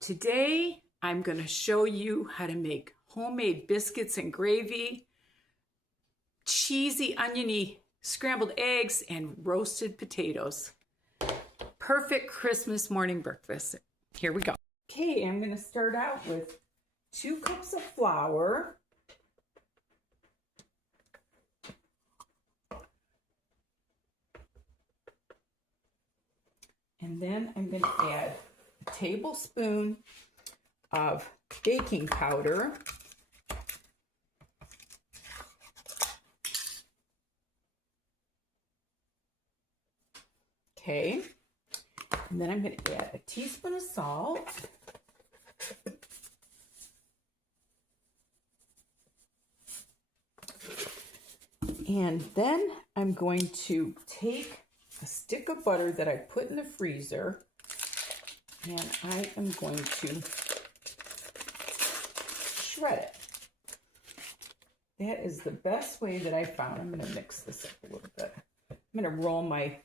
Today, I'm going to show you how to make homemade biscuits and gravy, cheesy, oniony scrambled eggs, and roasted potatoes. Perfect Christmas morning breakfast. Here we go. Okay, I'm going to start out with 2 cups of flour. And then I'm going to add a tablespoon of baking powder. Okay, and then I'm going to add a teaspoon of salt. And then I'm going to take a stick of butter that I put in the freezer, and I am going to shred it. That is the best way that I found. I'm going to mix this up a little bit. I'm going to roll my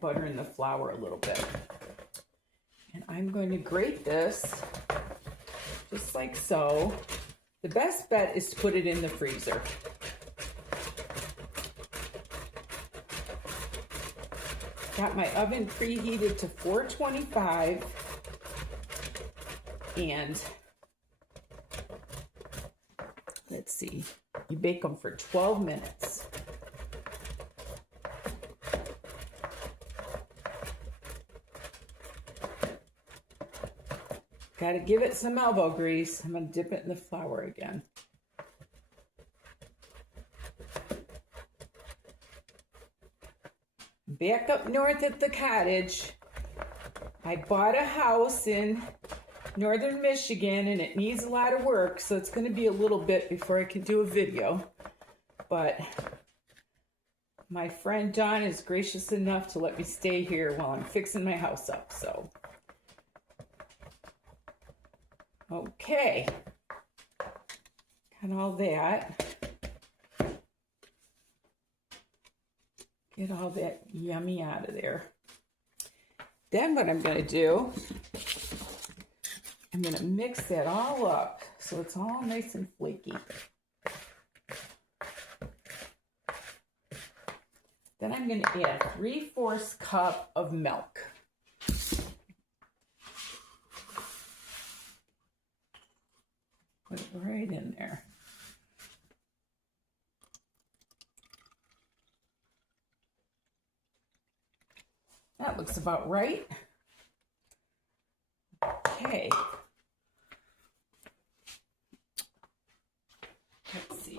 butter in the flour a little bit. And I'm going to grate this just like so. The best bet is to put it in the freezer. Got my oven preheated to 425, and let's see, you bake them for 12 minutes. Got to give it some elbow grease. I'm going to dip it in the flour again. Back up north at the cottage, I bought a house in northern Michigan, and it needs a lot of work, so it's going to be a little bit before I can do a video. But my friend Dawn is gracious enough to let me stay here while I'm fixing my house up. So, okay, got all that. Get all that yummy out of there. Then what I'm going to do, I'm going to mix that all up so it's all nice and flaky. Then I'm going to add 3/4 cup of milk. Put it right in there. That looks about right. Okay. Let's see.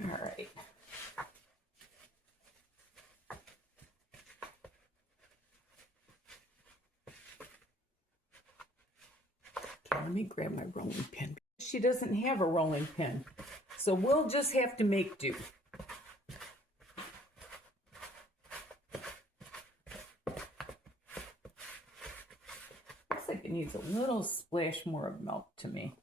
All right. Okay, let me grab my rolling pin. She doesn't have a rolling pin, so we'll just have to make do. It needs a little splash more of milk to me.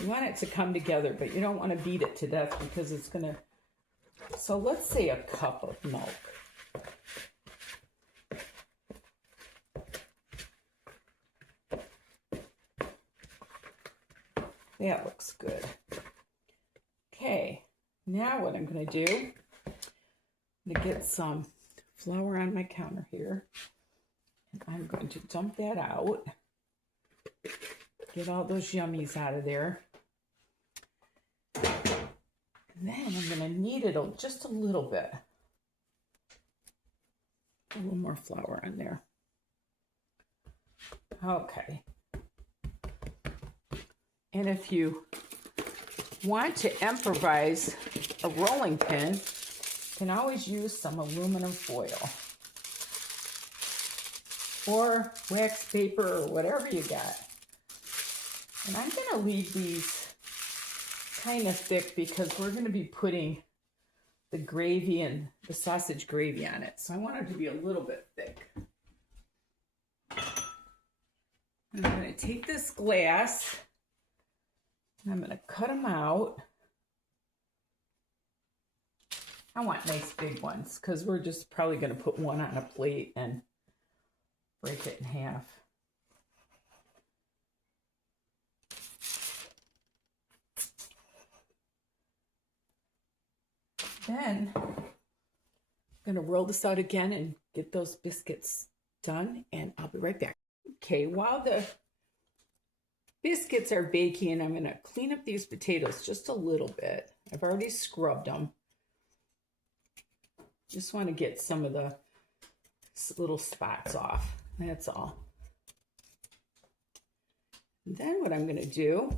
You want it to come together, but you don't want to beat it to death because it's going to... So let's say a cup of milk. That looks good. Okay, now what I'm going to do, I'm going to get some flour on my counter here, and I'm going to dump that out. Get all those yummies out of there. And then I'm going to knead it just a little bit. A little more flour on there. Okay. And if you want to improvise a rolling pin, you can always use some aluminum foil or wax paper or whatever you got. And I'm going to leave these kind of thick because we're going to be putting the gravy and the sausage gravy on it. So I want it to be a little bit thick. I'm going to take this glass and I'm going to cut them out. I want nice big ones because we're just probably going to put one on a plate and break it in half. Then I'm going to roll this out again and get those biscuits done, and I'll be right back. Okay, while the biscuits are baking, I'm going to clean up these potatoes just a little bit. I've already scrubbed them. Just want to get some of the little spots off. That's all. And then what I'm going to do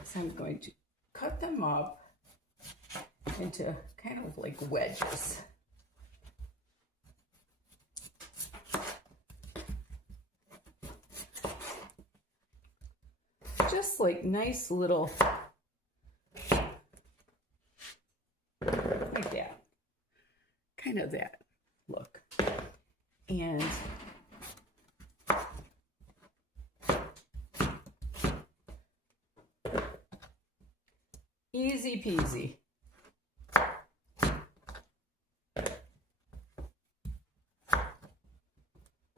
is I'm going to cut them up into kind of like wedges. Just like nice little, like that, kind of that look. And easy peasy.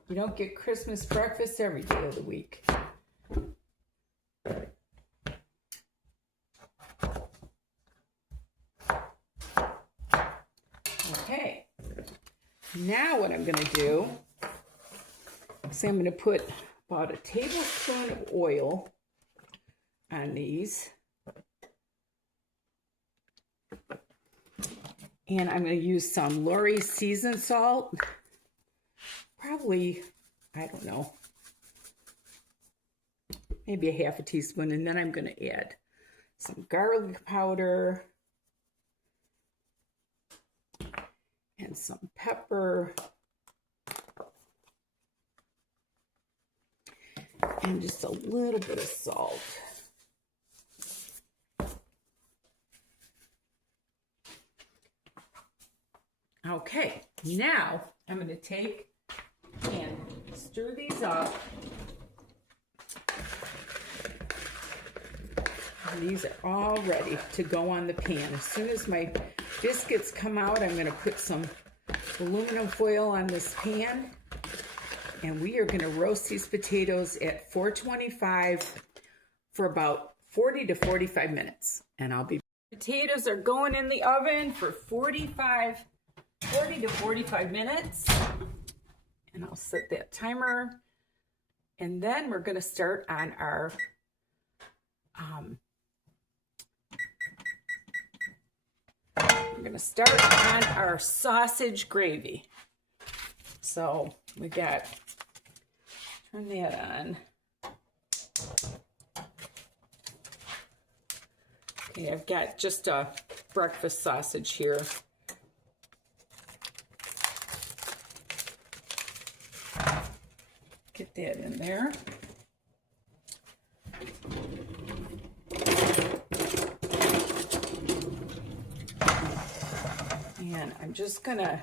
You don't get Christmas breakfast every day of the week. Okay, now what I'm going to do is I'm going to put about a tablespoon of oil on these. And I'm going to use some Lawry seasoned salt. Probably, I don't know, maybe a half a teaspoon. And then I'm going to add some garlic powder and some pepper and just a little bit of salt. Okay, now I'm going to take and stir these up. And these are all ready to go on the pan. As soon as my biscuits come out, I'm going to put some aluminum foil on this pan, and we are going to roast these potatoes at 425 for about 40 to 45 minutes. And I'll be... Potatoes are going in the oven for 40 to 45 minutes. And I'll set that timer. And then we're going to start on our sausage gravy. So we got, turn that on. Okay, I've got just a breakfast sausage here. Get that in there. And I'm just gonna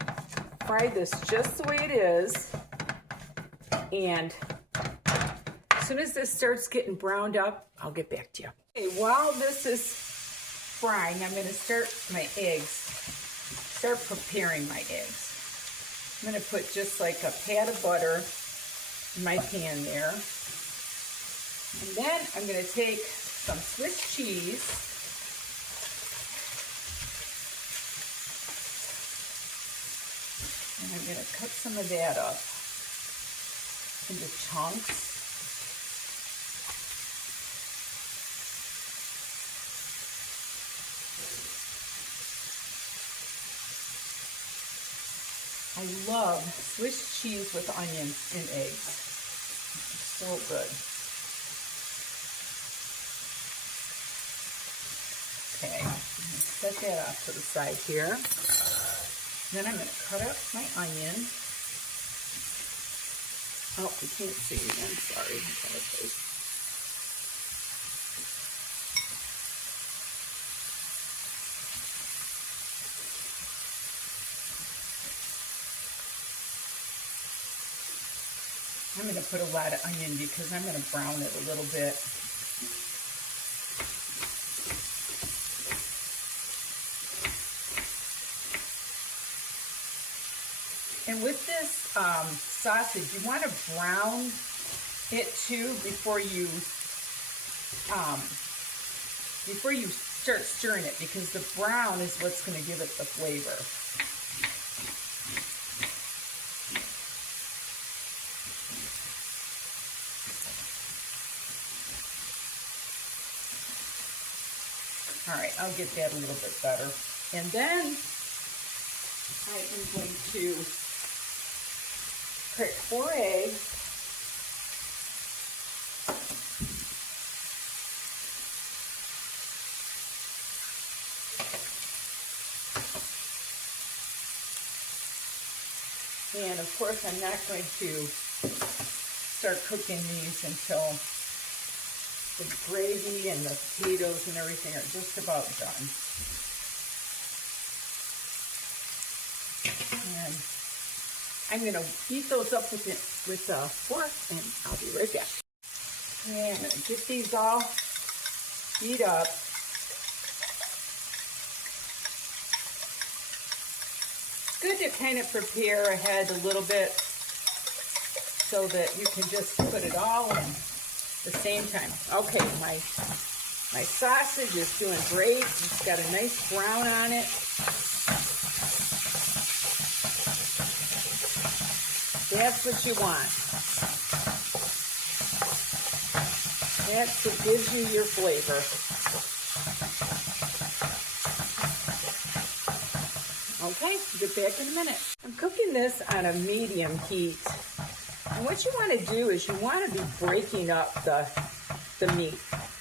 fry this just the way it is. And as soon as this starts getting browned up, I'll get back to you. Okay, while this is frying, I'm gonna start my eggs. Start preparing my eggs. I'm gonna put just like a pat of butter in my pan there. And then I'm gonna take some Swiss cheese. And I'm going to cut some of that up into chunks. I love Swiss cheese with onions and eggs. So good. Okay, set that off to the side here. Then I'm going to cut up my onion. Oh, you can't see me. I'm sorry. I'm going to put a lot of onion because I'm going to brown it a little bit. And with this sausage, you want to brown it too before you start stirring it, because the brown is what's going to give it the flavor. All right, I'll get that a little bit better. And then I am going to crack 4 eggs. And of course, I'm not going to start cooking these until the gravy and the potatoes and everything are just about done. And I'm going to beat those up with a fork, and I'll be right back. And I'm going to get these all beat up. Good to kind of prepare ahead a little bit so that you can just put it all in the same time. Okay, my sausage is doing great. It's got a nice brown on it. That's what you want. That's what gives you your flavor. Okay, get back in a minute. I'm cooking this on a medium heat. And what you want to do is you want to be breaking up the meat.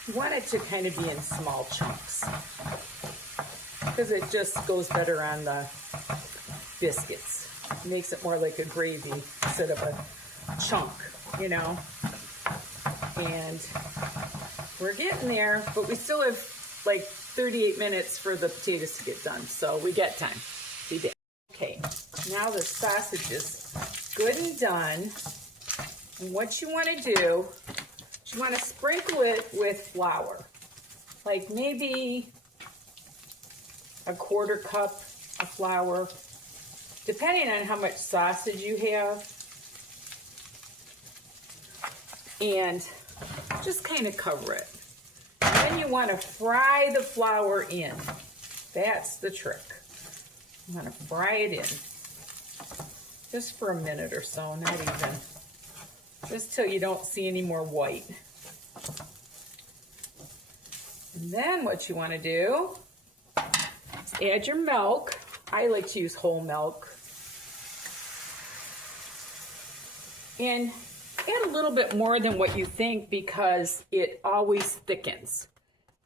You want it to kind of be in small chunks, because it just goes better on the biscuits. It makes it more like a gravy instead of a chunk, you know. And we're getting there, but we still have like 38 minutes for the potatoes to get done, so we got time. Be back. Okay, now the sausage is good and done. And what you want to do is you want to sprinkle it with flour, like maybe a 1/4 cup of flour, depending on how much sausage you have. And just kind of cover it. And then you want to fry the flour in. That's the trick. You want to fry it in just for a minute or so, not even, just till you don't see any more white. And then what you want to do is add your milk. I like to use whole milk. And add a little bit more than what you think, because it always thickens.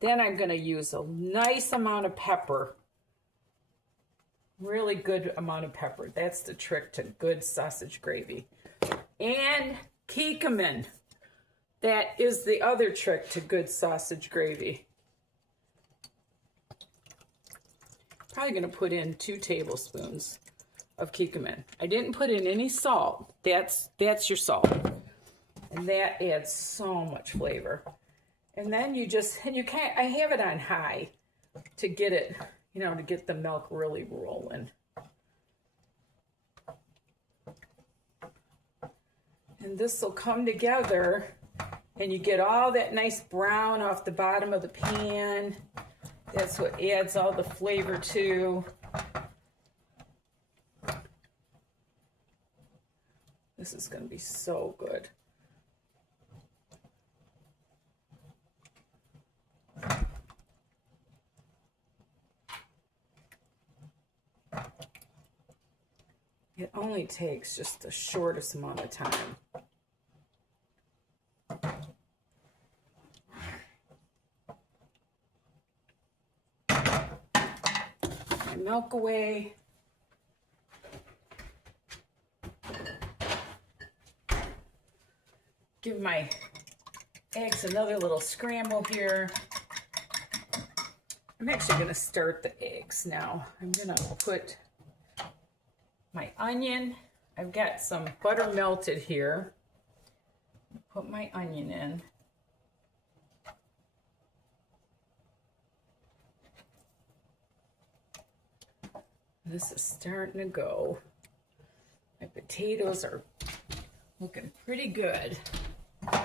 Then I'm going to use a nice amount of pepper. Really good amount of pepper. That's the trick to good sausage gravy. And Kikomen. That is the other trick to good sausage gravy. Probably going to put in 2 tablespoons of Kikomen. I didn't put in any salt. That's your salt. And that adds so much flavor. And then I have it on high to get it, you know, to get the milk really rolling. And this will come together, and you get all that nice brown off the bottom of the pan. That's what adds all the flavor too. This is going to be so good. It only takes just the shortest amount of time. My milk away. Give my eggs another little scramble here. I'm actually going to start the eggs now. I'm going to put my onion. I've got some butter melted here. Put my onion in. This is starting to go. potatoes are looking pretty good. I'm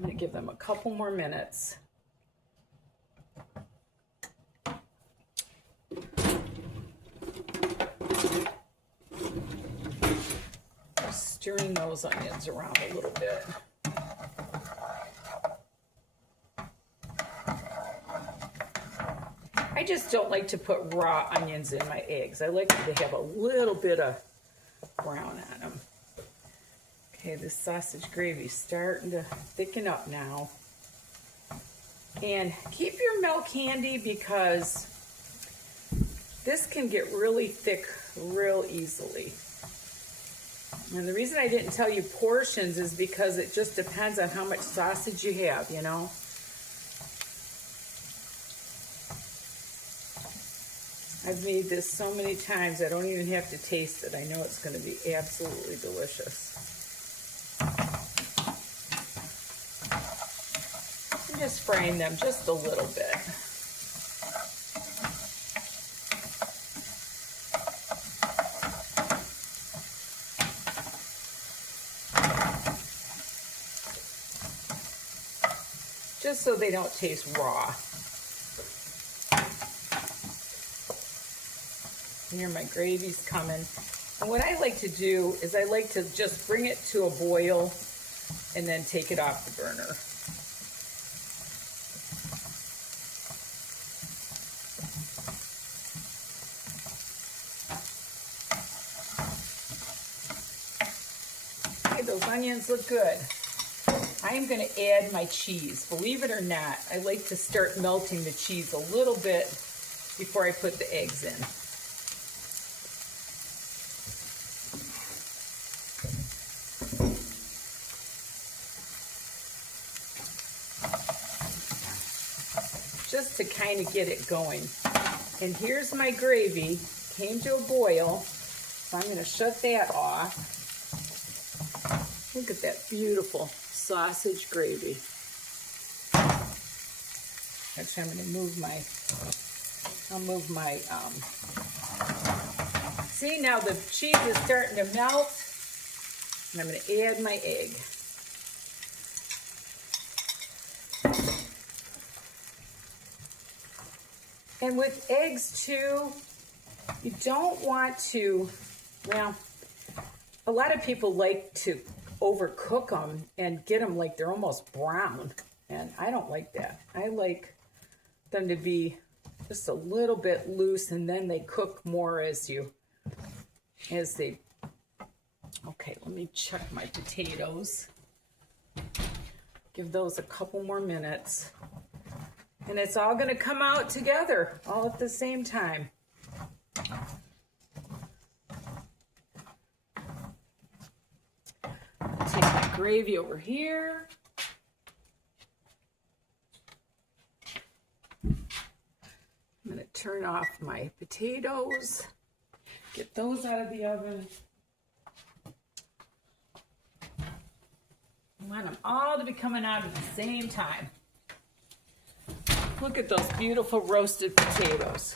going to give them a couple more minutes. Stirring those onions around a little bit. I just don't like to put raw onions in my eggs. I like them to have a little bit of brown on them. Okay, this sausage gravy's starting to thicken up now. And keep your milk handy because this can get really thick real easily. And the reason I didn't tell you portions is because it just depends on how much sausage you have, you know. I've made this so many times I don't even have to taste it. I know it's going to be absolutely delicious. I'm just frying them just a little bit. Just so they don't taste raw. Here my gravy's coming. And what I like to do is I like to just bring it to a boil and then take it off the burner. Okay, those onions look good. I am going to add my cheese. Believe it or not, I like to start melting the cheese a little bit before I put the eggs in. Just to kind of get it going. And here's my gravy. Came to a boil, so I'm going to shut that off. Look at that beautiful sausage gravy. Actually, I'm going to move my, see, now the cheese is starting to melt, and I'm going to add my egg. And with eggs too, you don't want to, well, a lot of people like to overcook them and get them like they're almost brown. And I don't like that. I like them to be just a little bit loose, and then they cook more as they, okay, let me check my potatoes. Give those a couple more minutes. And it's all going to come out together, all at the same time. Take my gravy over here. I'm going to turn off my potatoes. Get those out of the oven. I want them all to be coming out at the same time. Look at those beautiful roasted potatoes.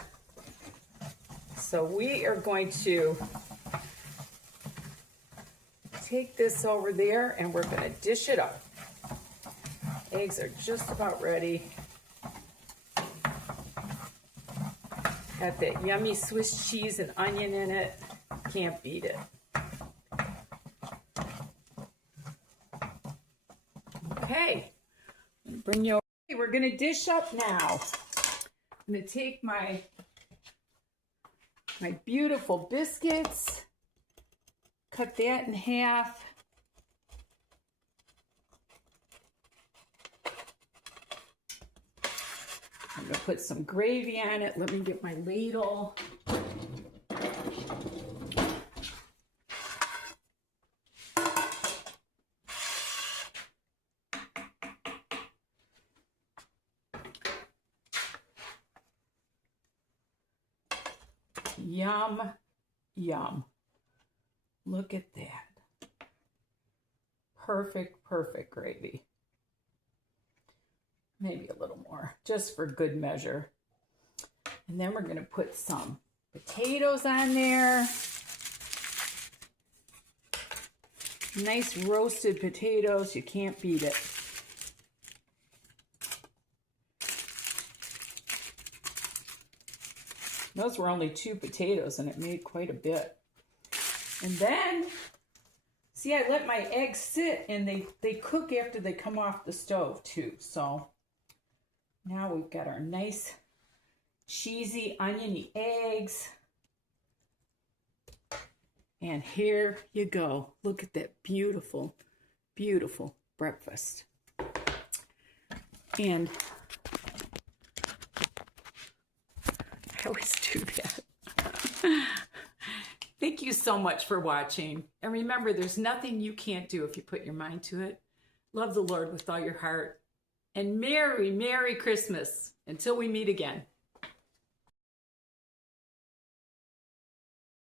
So we are going to take this over there and we're going to dish it up. Eggs are just about ready. Got that yummy Swiss cheese and onion in it. Can't beat it. Okay, bring you over. We're going to dish up now. I'm going to take my beautiful biscuits, cut that in half. I'm going to put some gravy on it. Let me get my ladle. Yum, yum. Look at that. Perfect, perfect gravy. Maybe a little more, just for good measure. And then we're going to put some potatoes on there. Nice roasted potatoes. You can't beat it. Those were only 2 potatoes and it made quite a bit. And then, see, I let my eggs sit and they cook after they come off the stove too. So now we've got our nice cheesy oniony eggs. And here you go. Look at that beautiful, beautiful breakfast. And I always do that. Thank you so much for watching. And remember, there's nothing you can't do if you put your mind to it. Love the Lord with all your heart. And Merry, Merry Christmas. Until we meet again.